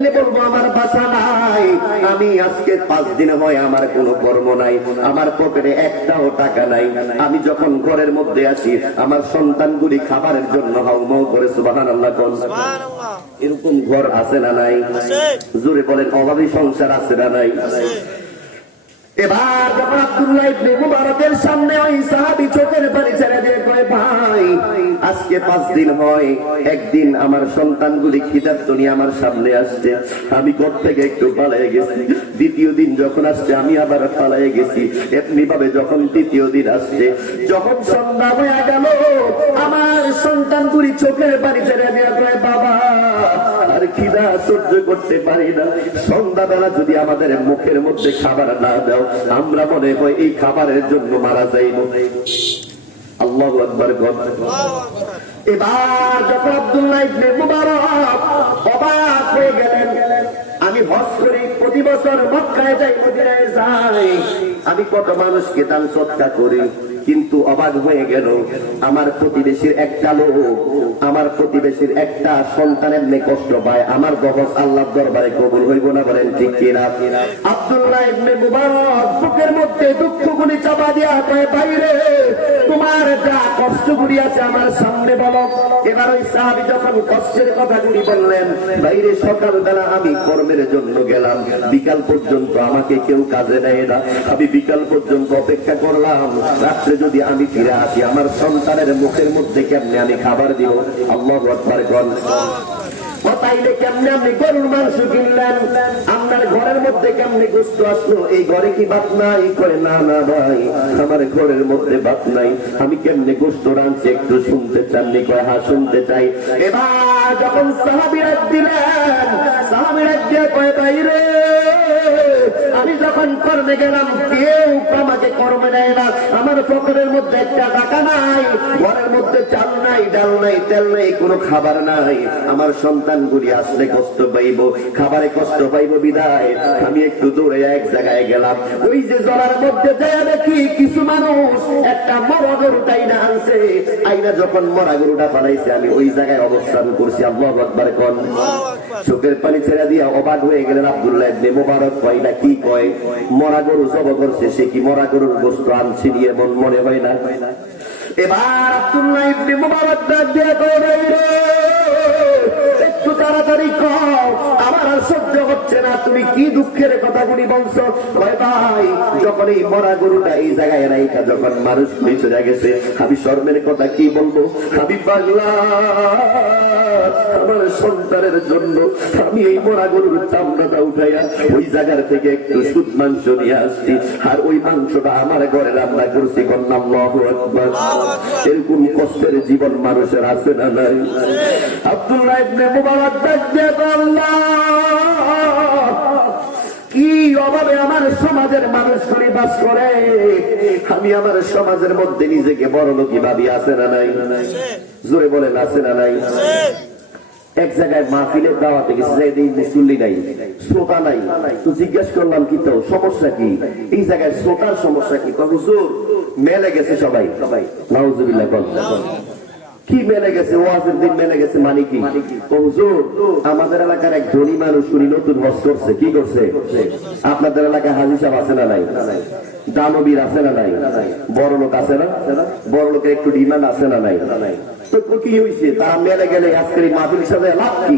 বলবো আমার বাসা নাই, আমি আজকে 5 দিন হয় আমার কোনো কর্ম নাই, আমার পকেটে একটাও টাকা নাই। আমি যখন ঘরের মধ্যে আসি আমার সন্তানগুলি খাবারের জন্য হাউমাউ করে সুবহানাল্লাহ কোন। এরকম ঘর আছে না নাই? জোরে বলেন, অভাবী সংসার আছে না নাই? এবার যখন আব্দুল্লাহ ইবনে মুবারকের সামনে ওই সাহাবী চোখের পানি ছেড়ে দিয়ে কয়, ভাই আজকে 5 দিন হয়, একদিন আমার সন্তানগুলি খিদার্ত নিয়ে আমার সামনে আসছে, আমি ঘর থেকে একটু পালিয়ে গেছি। দ্বিতীয় দিন যখন আসছে আমি আবার পালিয়ে গেছি। এমনি ভাবে যখন তৃতীয় দিন আসছে, যখন সন্ধ্যা হয়ে গেল আমার সন্তানগুলি চোখের পানি ছেড়ে দিয়ে কয়, বাবা আর খিদা সহ্য করতে পারি না, সন্ধ্যাবেলা যদি আমাদের মুখের মধ্যে খাবার না দাও আমরা মনে হয় এই খাবারের জন্য মারা যাইব। আল্লাহু আকবার। এবার যখন আব্দুল্লাহ ইবনে মুবারক অবাক হয়ে গেলেন, আমি হজ করি, প্রতি বছর মক্কায় যাই, মদিনায় যাই, আমি কত মানুষকে দান সদকা করি, কিন্তু অবাক হয়ে গেল আমার প্রতিবেশীর একটা লোক, আমার প্রতিবেশীর একটা সন্তান এমনি কষ্ট পায়, আমার গবস আল্লাহর দরবারে কবুল হইব না? বলেন ঠিক কিনা? আব্দুল্লাহ ইবনে মুবারক বুকের মধ্যে দুঃখগুলি চাপা দিয়া কয়, বাইরে তোমার যা কষ্টগুলি আছে আমার সামনে বলো। এবার ওই সাহাবী যখন কষ্টের কথাগুলি বললেন, বাইরে সকালবেলা আমি কর্মের জন্য গেলাম, বিকাল পর্যন্ত আমাকে কেউ কাজে নেয় না, আমি বিকাল পর্যন্ত অপেক্ষা করলাম, রাত্রে যদি আমি ফিরে আসি আমার সন্তানের মুখের মধ্যে কেমনে আমি খাবার দিব? আল্লাহু আকবার। তাইলে কেমনে আপনি গরুর মাংস কিনলেন, আপনার ঘরের মধ্যে কেমনে গোস্ত আসলো, এই ঘরে কি ভাত নাই? করে না না ভাই, আমার ঘরের মধ্যে ভাত নাই, আমি কেমনে গোস্ত রাঁধছি একটু শুনতে চাননি? কয় হ্যাঁ শুনতে চাই। এবার যখন সাহাবীরা দিলেন, সাহাবীরা দিয়ে কয়, বাইরে আমি যখন কর্মে গেলাম কেউ আমাকে কর্মে নেয় না, আমার পকেটের মধ্যে একটা টাকা নাই, ঘরের মধ্যে চাল নাই, ডাল নাই, তেল নাই, কোনো খাবার নাই, আমার সন্তানগুলি আসলে কষ্ট পাইব, খাবারে কষ্ট পাইব বিদায় আমি একটু দূরে এক জায়গায় গেলাম। ওই যে জলার মধ্যে যায় দেখি কিছু মানুষ একটা মরা গরু টাইনা আনছে, আইনা যখন মরা গরুটা ফালাইছে আমি ওই জায়গায় অবস্থান করছি। আল্লাহু আকবার কোন। চোখের পানি ছেড়ে দিয়া অবাক হয়ে গেলেন আব্দুল্লাহ ইবনে মুবারক। কয় না কি কয়? মরা গরু জব করছে, সে কি মরা গরুর গোশত আনছি নিয়ে মনে হয় না? এবার আব্দুল্লাহ ইবনে মুবারক ডাক দিয়ে কয়, একটু তাড়াতাড়ি কও, আমার আর সহ্য হচ্ছে না, তুমি কি দুঃখের কথাগুলি বলছো? কয় ভাই যখন এই মরা গরুটা এই জায়গায় রাইখা যখন মানুষ চলে গেছে, আমি শর্মের কথা কি বলবো? আমি পাগলা, আমার সন্তানের জন্য আমি এই মরা গরুর চামড়াটা উঠাইয়া ওই জায়গার থেকে একটু সুদ মাংস নিয়ে আসছি, আর ওই মাংসটা আমার ঘরে রান্না করছি। কন্যা আল্লাহু আকবার। এরকম কষ্টের জীবন মানুষের আছে না নাই? আব্দুল্লাহ ইবনে মুবারক ডাক দিয়ে আল্লাহ, কি অভাবে আমার সমাজের মানুষগুলি বাস করে, আমি আমার সমাজের মধ্যে নিজেকে বড় লোকই ভাবি। আছে না নাই? জোরে বলেন আছে না নাই? এক জায়গায় মাহফিলের দাওয়াতে গেছে, মুসল্লি নাই, শ্রোতা নাই, তো জিজ্ঞেস করলাম কি তো সমস্যা কি? এই জায়গায় শ্রোতার সমস্যা কি? হুজুর মেলে গেছে সবাই। নাউজুবিল্লাহ। কি মেলে গেছে? ওয়াজের দিন মেলে গেছে মানে কি? হুজুর আমাদের এলাকার এক ধনী মানুষ উনি নতুন হজ করছে। কি করছে? আপনাদের এলাকায় হাজী সাহেব আছে না নাই? দানবীর আছে না নাই? বড় লোক আছে না? বড় লোকের একটু ডিমান্ড আছে না নাই? তো কি হয়েছে? তারা মেলে গেলে আজকের এই মাহফিল সাথে লাভ কি?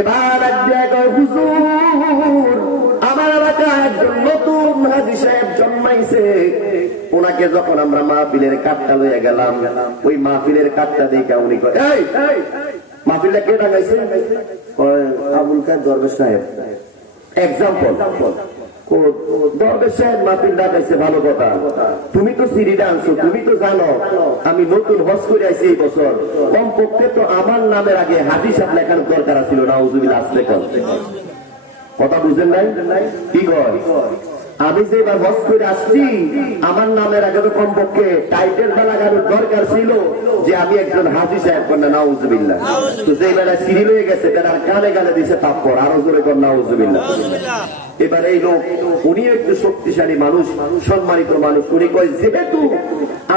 এবার এক জায়গায় হুজুর আমার এলাকায় একজন নতুন হাজী সাহেব জন্মাইছে, ওনাকে যখন আমরা মাহফিলের কাঠটা লইয়া গেলাম, ওই মাহফিলের কাঠটা দেখে উনি কয়, এই মাহফিলটা কে টাঙাইছে? আবুল কাদের দরবেশ সাহেব। এক্সাম্পল, দরবেশ সাহেব মাহফিল ডাকাইছে, ভালো কথা, তুমি তো সিঁড়িটা আনছো, তুমি তো জানো আমি নতুন হজ করে আইছি এই বছর, কমপক্ষে তো আমার নামের আগে হাজী সাহেব লেখানোর দরকার ছিল। নাউজুবিল্লাহ। আসলে কথা বুঝেন নাই? কি কয়? আমি যে এবার হজ করে আসছি, আমার নামের আগে তো কমপক্ষে টাইটেল বা লাগানোর দরকার ছিল যে আমি একজন হাজী সাহেব, কন্যা নাউজুবিল্লাহ। তো যে বেলা সিরিল হয়ে গেছে, বেলার গালে গালে দিছে তাপ্পর, আরো জোরে কর নাউজুবিল্লাহ। এবার এই লোক, উনি একটু শক্তিশালী মানুষ, সম্মানিত মানুষ, উনি কয় যেহেতু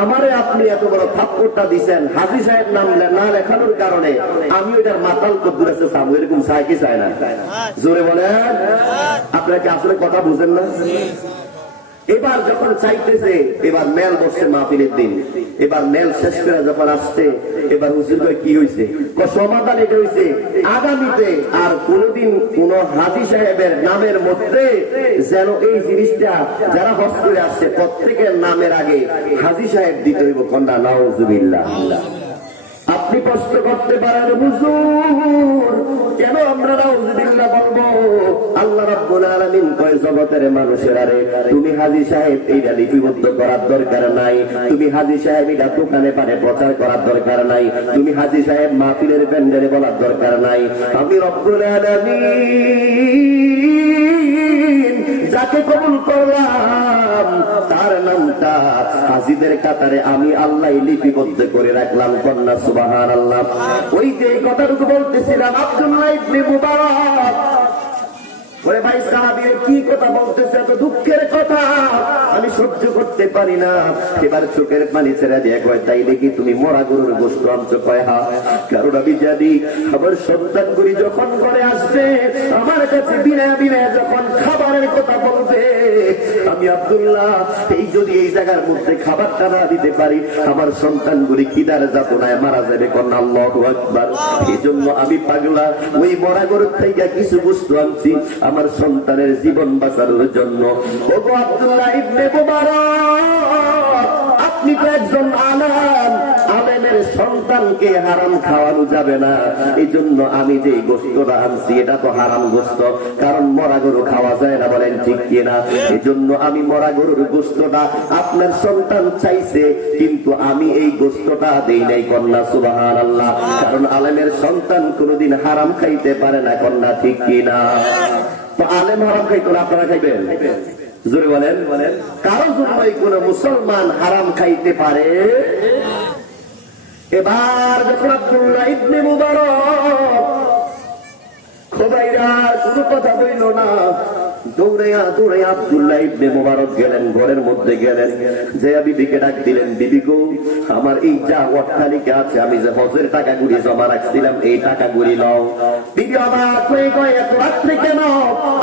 আমারে আপনি এত বড় থাপ্পড়টা দিচ্ছেন হাজী সাহেব নাম না লেখানোর কারণে, আমি ওইটার মাতাল কদ্দুর আছে সামু, এরকম চায় কি চায় না? জোরে বলেন। আপনারা কি আসলে কথা বুঝেন না? এবার যখন চাইতেছে, এবার মেল বসছে মাহফিলের দিন, এবার মেল শেষ করে যখন আসছে, এবার হুজুর ভাই কি হয়েছে, সমাধান এটা হয়েছে আগামীতে আর কোনদিন কোন হাজী সাহেবের নামের মধ্যে যেন এই জিনিসটা যারা হজ করে আসছে প্রত্যেকের নামের আগে হাজী সাহেব দিতে হইব, কন্যা নাউজুবিল্লাহ। আপনি কষ্ট করতে পারেন হুজুর, কেন আমরা নাউজুবিল্লাহ বলবো? আল্লাহ রাব্বুল আলামিন কয় জগতের মানুষেরা রে, তুমি হাজী সাহেব এইটা লিপিবদ্ধ করার দরকার নাই, তুমি হাজী সাহেব এটা দোকানে পানে প্রচার করার দরকার নাই, তুমি হাজী সাহেব মাহফিলের প্যান্ডেলে বলার দরকার নাই। আমি রব্বুল আলামিন যাকে কবুল করলাম তার নামটা হাজীদের কাতারে আমি আল্লাহ লিপিবদ্ধ করে রাখলাম, কন্যা সুবহানাল্লাহ। ওই যে কথাটুকু বলতেছিলাম, আব্দুল্লাহ ইবনে মুবারক, ওরে ভাই সাহাবীরা কি কথা বলতেছে, এত দুঃখের কথা আমি সহ্য করতে পারি না। এবার চোখের পানি ছেড়ে দিয়ে কয়, তাই দেখি তুমি মরা গরুর গোশত আনছো? কয় হা। কারণ আমি জানি আমার সন্তান করি যখন ঘরে আসবে, আমার কাছে বিনা বিনা যখন খাবারের কথা বলবে, আমি আব্দুল্লাহ এই যদি এই জায়গার মধ্যে খাবারটা না দিতে পারি, আমার সন্তানগুলি খিদার যাতনায় মারা যাবে, কন্যা আল্লাহু আকবার। এই জন্য আমি পাগলা ওই মরা গরুর থেকে কিছু বস্তু আনছি আমার সন্তানের জীবন বাঁচানোর জন্য। ওগো আব্দুল্লাহ ইবনে মুবারক, আপনি তো একজন আলেম, আলেমের সন্তানকে হারাম খাওয়ানো যাবে না। এই জন্য আমি যে গোশতটা আনছি এটা তো হারাম গোশত, কারণ মরা গরু খাওয়া যায় না, বলেন ঠিক কিনা? এই জন্য আমি মরা গরুর গোশতটা আপনার সন্তান চাইছে, কিন্তু আমি এই গোশতটা দেই নাই, কন্যা সুবহানাল্লাহ। কারণ আলেমের সন্তান কোনোদিন হারাম খাইতে পারে না, কন্যা ঠিক কিনা? তো আলেম হারাম খাইতো না, আপনারা খাইবেন? জোরে বলেন। কারো জন্যই কোন মুসলমান হারাম খাইতে পারে? এবার যখন আব্দুল্লাহ ইবনে মুবারক খোদাইরা কোনো কথা বলল না, দৌড়াইয়া দৌড়াইয়া আব্দুল্লাহ ইবনে মুবারক গেলেন, ঘরের মধ্যে গেলেন, যে বিবিকে ডাক দিলেন, বিবি গো, আমার এই যা অট্টালিকা আছে, আমি যে হজের টাকাগুলি জমা রাখছিলাম, এই টাকাগুলি নাও। বিবি অবাক হয়ে কয়, এত রাত্রে কেন?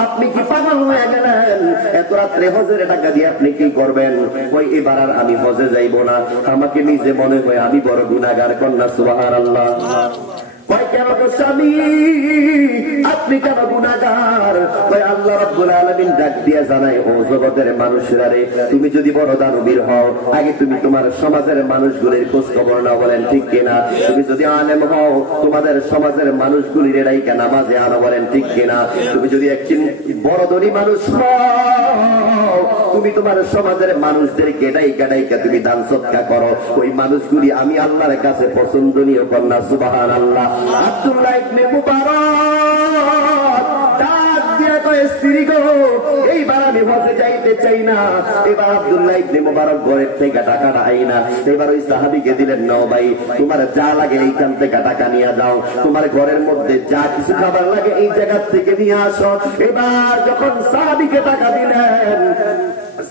আপনি কি পাগল হয়ে গেলেন? এত রাত্রে হজের টাকা দিয়ে আপনি কি করবেন? ওই এবার আর আমি হজে যাইব না, আমাকে নিজে মনে হয় আমি বড় গুনাহগার, কন্যা সুবহানাল্লাহ। কয় কেন গো স্বামী, আপনি কেন গুনাহগার? কয় আল্লাহ রাব্বুল আলামিন ডাক দিয়া জানায়, ও জগতের মানুষেরা রে, তুমি যদি বড় দানবীর হও, আগে তুমি তোমার সমাজের মানুষগুলির খোঁজ খবর নাও, বলেন ঠিক কিনা? তুমি যদি আলেম হও, তোমাদের সমাজের মানুষগুলির এরাইকা নামাজে আনো, বলেন ঠিক কিনা? তুমি যদি একজন বড় ধনী মানুষ হও, তুমি তোমার সমাজের মানুষদেরকে এটাইকা ডাইকা তুমি দান সদকা করো, ওই মানুষগুলি আমি আল্লাহর কাছে পছন্দনীয়, কন্যা সুবহানাল্লাহ। আব্দুল্লাহ ইবনে মুবারক ডাক দিয়া কয়, স্ত্রী গো, এইবার আমি হজে যাইতে চাই না। এবার আব্দুল্লাহ ইবনে মুবারক ঘরের থেকে টাকাটা আইনা এবার ওই সাহাবীকে দিলেন, নাও ভাই, তোমার যা লাগে এইখান থেকে টাকা নিয়ে যাও, তোমার ঘরের মধ্যে যা কিছু খাবার লাগে এই জায়গা থেকে নিয়ে আসো। এবার যখন সাহাবীকে টাকা দিলেন,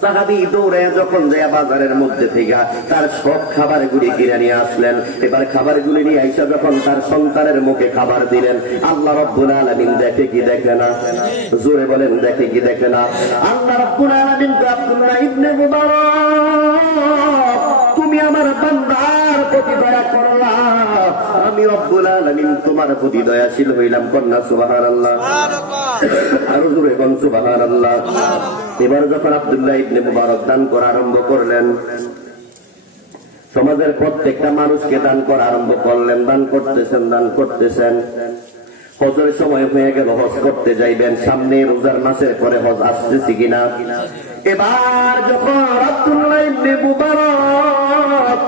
সাহাবী দৌড়ে যখন যায় বাজারের মধ্যে থেকে তার সব খাবার গুলি কিনে নিয়ে আসলেন। এবার খাবার গুলি নিয়ে আইসা যখন তার সন্তানের মুখে খাবার দিলেন, আল্লাহ রাব্বুল আলামিন দেখে কি দেখে না? জোরে বলেন, দেখে কি দেখে না? আল্লাহ রাব্বুল আলামিন আব্দুল্লাহ ইবনে মুবারক, তুমি আমার বান্দার প্রতি দয়া করলা, আমি রব্বুল আলামিন তোমার প্রতি দয়াশীল হইলাম, কন্যা সুবহানাল্লাহ। আরো জোরে বল সুবহানাল্লাহ। এবার যখন আব্দুল্লাহ ইবনে মুবারক দান করা আরম্ভ করলেন, সমাজের প্রত্যেকটা মানুষকে দান করা আরম্ভ করলেন, দান করতেছেন। হজের সময় হয়ে গেল, হজ করতে যাইবেন, সামনে রোজার মাসের পরে হজ আসতেছি কিনা। এবার যখন আব্দুল্লাহ ইবনে মুবারক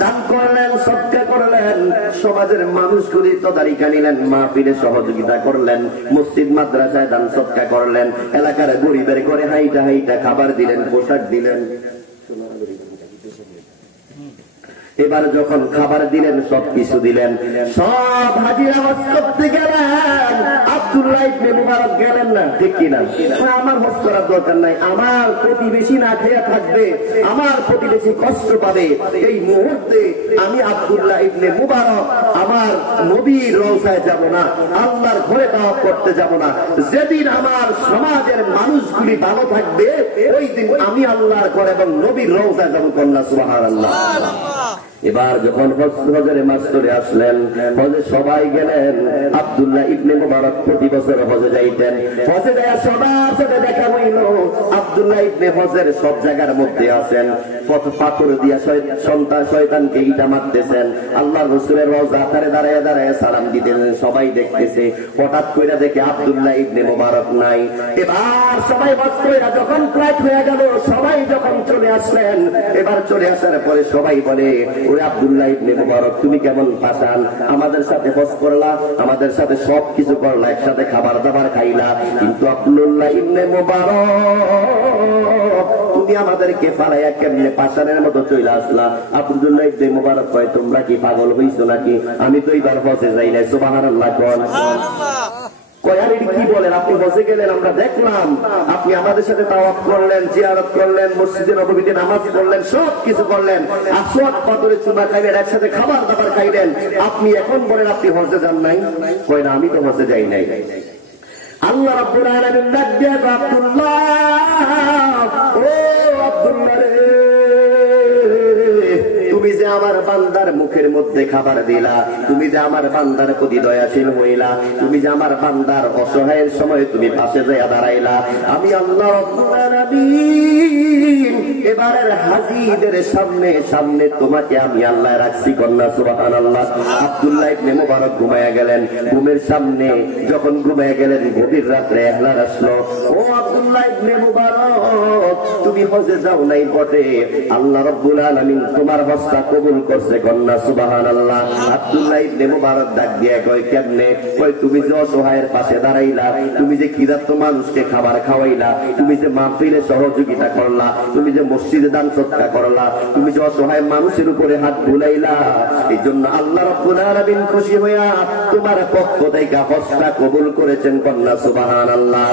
দান করলেন, সদকা করলেন, সমাজের মানুষগুলি তদারিকা নিলেন, মাহফিলে সহযোগিতা করলেন, মসজিদ মাদ্রাসায় দান সদকা করলেন, এলাকার গরিবের ঘরে হাইটা হাইটা খাবার দিলেন, পোশাক দিলেন। এবার যখন খাবার দিলেন, সবকিছু দিলেন, সব হাজিরা হজ করতে গেলেন, আব্দুল্লাহ ইবনে মুবারক গেলেন না, ঠিক কিনা? আমার হজ করার দরকার নাই, আমার প্রতিবেশী না খেয়ে থাকবে, আমার প্রতিবেশী কষ্ট পাবে, এই মুহূর্তে আমি আব্দুল্লাহ ইবনে মুবারক আমার নবীর রওজায় যাব না, আল্লাহর ঘরে তাওয়াফ করতে যাব না। যেদিন আমার সমাজের মানুষগুলি ভালো থাকবে, ওই দিন আমি আল্লাহর ঘরে এবং নবীর রওজায় যাব। কন্যা সুবহানাল্লাহ। এবার যখন হজের মাস চলে আসলেন, হজে সবাই গেলেন। আব্দুল্লাহ ইবনে মুবারক প্রতি বছর হজে যাইতেন। হজে যায় সবার সাথে দেখা হইল। আব্দুল্লাহ ইবনে হজের সব জায়গার মধ্যে আছেন, পাথর দিয়া শয়তানকে ইটা মারতেছেন, আল্লাহ রসুলের রওজা ধারে দাঁড়ায় দাঁড়ায় সালাম দিতেন, সবাই দেখতেছে। হঠাৎ করে দেখে আব্দুল্লাহ ইবনে মুবারক নাই। এবার সবাই হজ করে যখন ফ্লাইট হয়ে গেল, সবাই যখন চলে আসলেন, এবার চলে আসার পরে সবাই বলে, ওরে আব্দুল্লাহ ইবনে মুবারক, তুমি কেমন পাঠান, আমাদের সাথে হজ করলা, আমাদের সাথে সব কিছু করলা, একসাথে খাবার দাবার খাইলা, কিন্তু আব্দুল্লাহ ইবনে মুবারক তুমি আমাদেরকে ফালাইয়া কেমনে পাষাণের মতো চলে আসলা? আব্দুল্লাহ ইবনে মুবারক কয়, তোমরা কি পাগল হইছো নাকি? আমি তো এইবার হজে যাই নাই। সুবহানাল্লাহ। কি বলেন? আপনি হজে গেলেন, আমরা দেখলাম, আপনি আমাদের সাথে তাওয়াফ করলেন, জিয়ারত করলেন, মসজিদে নববীতে নামাজ পড়লেন, সব কিছু করলেন, আসওয়াদ পাথরে চুমা খাইলেন, একসাথে খাবার দাবার খাইলেন, আপনি এখন বলেন আপনি হজে যান নাই? কয় না, আমি তো হজে যাই নাই। আল্লাহ রাব্বুল আলামিন ডাক দিয়ে, আব্দুল্লাহ, ও আব্দুল্লাহ রে, তুমি যে আমার বান্দার মুখের মধ্যে খাবার দিলা, তুমি যে আমার বান্দার প্রতি দয়াশীল হইলা, তুমি যে আমার বান্দার অসহায়ের সময় তুমি পাশে যাইয়া দাঁড়াইলা, আমি আল্লাহ রাব্বুল আলামিন এবারের হাজীদের সামনে সামনে তোমাকে আমি আল্লাহ রাখছি। কন্যা সুবহানাল্লাহ। আব্দুল্লাহ ইবনে মুবারক ঘুমায়া গেলেন। ঘুমের সামনে যখন ঘুমায়া গেলেন, গভীর রাত্রে এহলার আসলো। ও আব্দুল্লাহ ইবনে মুবারক, তুমি হজে যাও নাই বটে, আল্লাহ রাব্বুল আলামিন তোমার হজটা কবুল করছে। কন্যা সুবহানাল্লাহ। আব্দুল্লাহ ইবনে মুবারক ডাক দিয়ে কয়, কেমনে? কয়, তুমি যে অসহায়ের পাশে দাঁড়াইলা, তুমি যে ক্ষুধার্ত মানুষকে খাবার খাওয়াইলা, তুমি যে মাহফিলে সহযোগিতা করলা, তুমি যে মসজিদে দান সদকা করলা, তুমি যে অসহায় মানুষের উপরে হাত বুলাইলা, এই জন্য আল্লাহ রাব্বুল আলামিন খুশি হইয়া তোমার পক্ষ থেকে হজটা কবুল করেছেন। কন্যা সুবহানাল্লাহ।